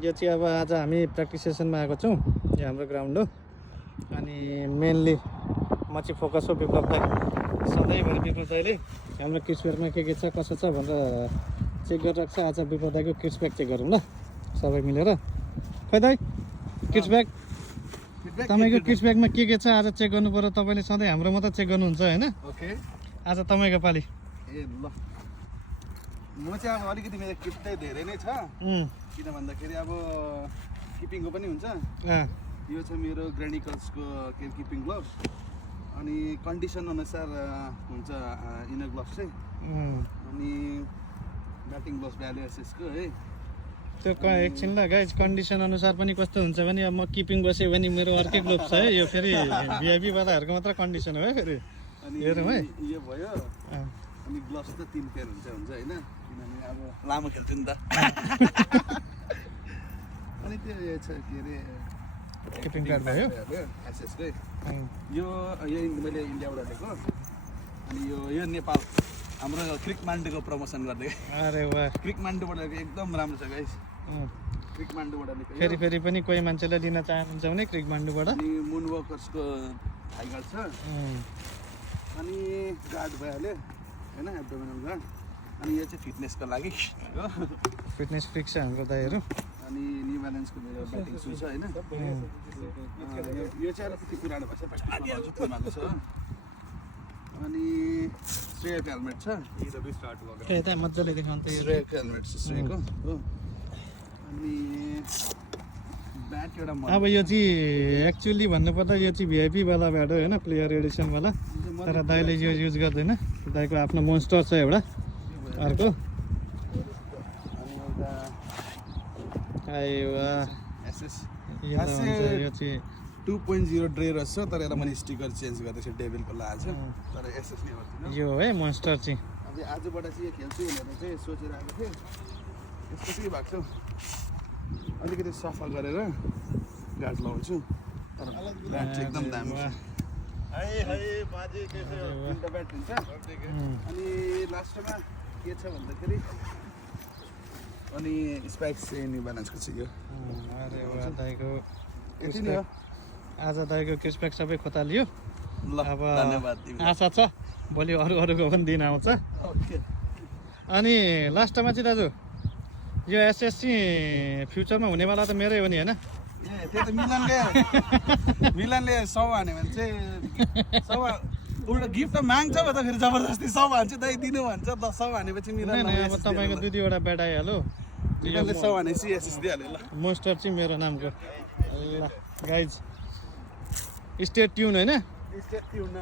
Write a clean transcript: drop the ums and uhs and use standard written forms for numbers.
यो चाहिँ अब आज हामी प्र्याक्टिस सेसनमा आएको छौँ। यो हाम्रो ग्राउन्ड हो। अनि मेनली म चाहिँ फोकस हो विप्लव दाइ। सधैँभरि विप्लव दाइले हाम्रो किड्स ब्यागमा के छ कसो छ भनेर चेक गरिरहेको छ। आज विप्लव दाइको किड्स ब्याग चेक गरौँ ल सबै मिलेर। खै दाइ किड्स ब्याग तपाईँको किड्स ब्यागमा के छ आज चेक गर्नु पर्यो। तपाईँले सधैँ हाम्रो मात्रै चेक गर्नुहुन्छ होइन? ओके आज तपाईँको पाली। ए ल म चाहिँ अब अलिकति मेरो किट चाहिँ धेरै नै छ। किन भन्दाखेरि अब किपिङको पनि हुन्छ। यो छ मेरो ग्रानिकल्सको किपिङ ग्लोभ्स। अनि कन्डिसन अनुसार हुन्छ इनर ग्लोभ्स चाहिँ। अनि ब्याटिङ ग्लोभ्स भ्यालु एसएसको है। त्यो एकछिन ल गाइज, कन्डिसन अनुसार पनि कस्तो हुन्छ भने अब म किपिङ बसेँ भने मेरो अर्कै ग्लोभ छ है। यो फेरि भिआइपी वालाहरूको मात्र कन्डिसन हो है। फेरि हेरौँ है। यो भयो। अनि ग्लोभ्स त 3 पेयर हुन्छ होइन, किनभने अब लामो खेल्छु नि त। अनि त्यो छ के अरे किपिङ प्याड भयो एसएसकै। यो मैले इन्डियाबाट लिएको। अनि यो नेपाल हाम्रो क्रिकमान्डोको प्रमोसन गर्दै। अरे वाह, क्रिकमान्डोबाट लिएको एकदम राम्रो छ गाइस। क्रिकमान्डोबाट लिएको। फेरि पनि कोही मान्छेले लिन चाहनुहुन्छ भने क्रिकमान्डोबाट। अनि मुनवकर्सको थाई गार्ड छ। अनि गार्ड भइहाल्यो होइन, एब्डोमिनल गार्ड। अनि यो चाहिँ फिटनेसको लागि हो। फिटनेस फ्रिक छ हाम्रो दाइहरू। अनि न्यू ब्यालेन्सको मेरो ब्याटिङ सु छ होइन। यो चाहिँ अलिकति पुरानो भएछ, प्र्याक्टिसमा छ। अनि श्रेयक हेलमेट छ। यता मजाले देखाउनु त यो श्रेयक हेलमेट छ श्रेयको हो। अनि ब्याट एउटा अब यो चाहिँ एक्चुअली भन्नुपर्दा यो चाहिँ भिआइपी वाला ब्याट हो होइन, प्लेयर एडिसन वाला। तर दाइले यो युज गर्दैन। दाइको आफ्नो मोन्स्टर छ एउटा अर्को। एसएस यो चाहिँ 2.0 ड्रे रहेछ, तर यसलाई मैले स्टिकर चेन्ज गर्दैछु, डेभिलको लगाएको छ। तर एसएस नै हो यो है मोन्स्टर चाहिँ। अब आजबाट चाहिँ यो खेल्छु भनेर चाहिँ सोचेर आएको थिएँ। यसको के भएको छ अलिकति सफा गरेर गार्ड लगाउँछु। तर ब्याट चाहिँ एकदम दामी छ। तिनवटा ब्याट हुन्छ। अनि लास्टमा के छ भन्दाखेरि अनि स्पाइक्स चाहिँ न्यू ब्यालेन्सको छ यो। अरे वाह, दाइको यति नै हो। आज दाइको किड्स ब्याग सबै खोतालियो। ल अब धन्यवाद। आशा छ भोलि अरूको पनि दिन आउँछ। अनि लास्टमा चाहिँ दाजु यो एसएससी फ्युचरमा हुनेवाला त मेरै हो नि होइन? ए त्यो त मिलनले 100 हान्यो भने चाहिँ 100 उल्टा गिफ्ट त माग्छ त फेरि जबरजस्ती 100 हान्छ दाइ दिनु भन्छ। 100 हानेपछि मिलनले अब तपाईँको 2-2वटा ब्याट आइहाल्यो। 100 हानेपछि एसएस दिइहाल्यो। ल मोन्स्टर चाहिँ मेरो नामको। ल गाइज स्टे ट्युन होइन? Stay tune.